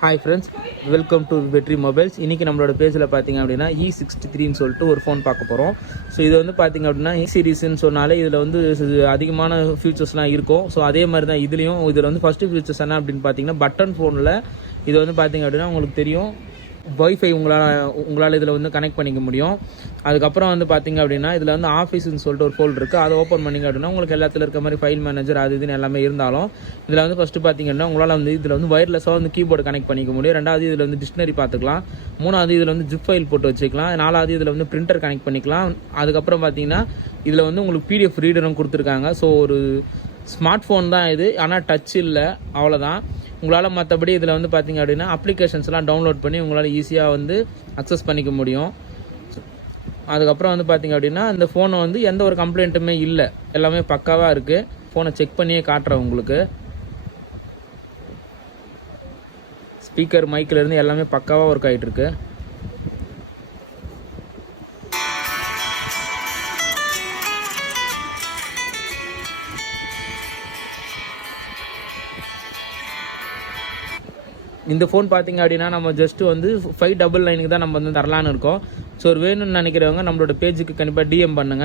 Hi friends, welcome to வெற்றி mobiles. இன்றைக்கி நம்மளோட பேஜில் பார்த்தீங்க அப்படின்னா E63ன்னு சொல்லிட்டு ஒரு ஃபோன் பார்க்க போகிறோம். ஸோ இது வந்து பார்த்திங்க அப்படின்னா E சீரிஸ்ன்னு சொன்னாலே இதில் வந்து அதிகமான ஃபியூச்சர்ஸ்லாம் இருக்கும். ஸோ அதே மாதிரி தான் இதில் வந்து ஃபஸ்ட்டு ஃபியூச்சர்ஸ் என்ன அப்படின்னு பார்த்தீங்கன்னா, பட்டன் ஃபோனில் இது வந்து பார்த்திங்க அப்படின்னா உங்களுக்கு தெரியும், வைஃபை உங்களால் இதில் வந்து கனெக்ட் பண்ணிக்க முடியும். அதுக்கப்புறம் வந்து பார்த்திங்க அப்படின்னா இதில் வந்து ஆஃபீஸ்ன்னு சொல்லிட்டு ஒரு ஃபோல்டர் இருக்குது. அதை ஓப்பன் பண்ணிங்க அப்படின்னா உங்களுக்கு எல்லாத்தில் இருக்க மாதிரி ஃபைல் மேனேஜர் அது இதுன்னு எல்லாமே இருந்தாலும், இதில் வந்து ஃபஸ்ட்டு பார்த்திங்கன்னா உங்களால் வந்து இதில் வந்து வயர்லெஸ்ஸாக வந்து கீபோர்டு கனெக்ட் பண்ணிக்க முடியும். ரெண்டாவது இதில் வந்து டிக்ஷனரி பார்த்துக்கலாம். மூணாவது இதில் வந்து ஜிப் ஃபைல் போட்டு வச்சுக்கலாம். நாலாவது இதில் வந்து பிரிண்டர் கனெக்ட் பண்ணிக்கலாம். அதுக்கப்புறம் பார்த்திங்கன்னா இதில் வந்து உங்களுக்கு PDF ரீடரும் கொடுத்துருக்காங்க. ஸோ ஒரு ஸ்மார்ட் ஃபோன் தான் இது, ஆனால் டச் இல்லை, அவ்வளோதான். உங்களால் மற்றபடி இதில் வந்து பார்த்திங்க அப்படின்னா அப்ளிகேஷன்ஸ்லாம் டவுன்லோட் பண்ணி உங்களால் ஈஸியாக வந்து அக்சஸ் பண்ணிக்க முடியும். அதுக்கப்புறம் வந்து பார்த்திங்க அப்படின்னா இந்த ஃபோனை வந்து எந்த ஒரு கம்ப்ளைண்ட்டுமே இல்லை, எல்லாமே பக்காவாக இருக்குது. ஃபோனை செக் பண்ணியே காட்டுறேன் உங்களுக்கு. ஸ்பீக்கர் மைக்கிலேருந்து எல்லாமே பக்காவாக ஒர்க் ஆகிட்டுருக்கு. இந்த ஃபோன் பார்த்திங்க அப்படின்னா நம்ம ஜஸ்ட்டு வந்து 599 தான் நம்ம வந்து தரலான்னு இருக்கோம். ஸோ வேணும்னு நினைக்கிறவங்க நம்மளோட பேஜுக்கு கண்டிப்பாக DM பண்ணுங்கள்.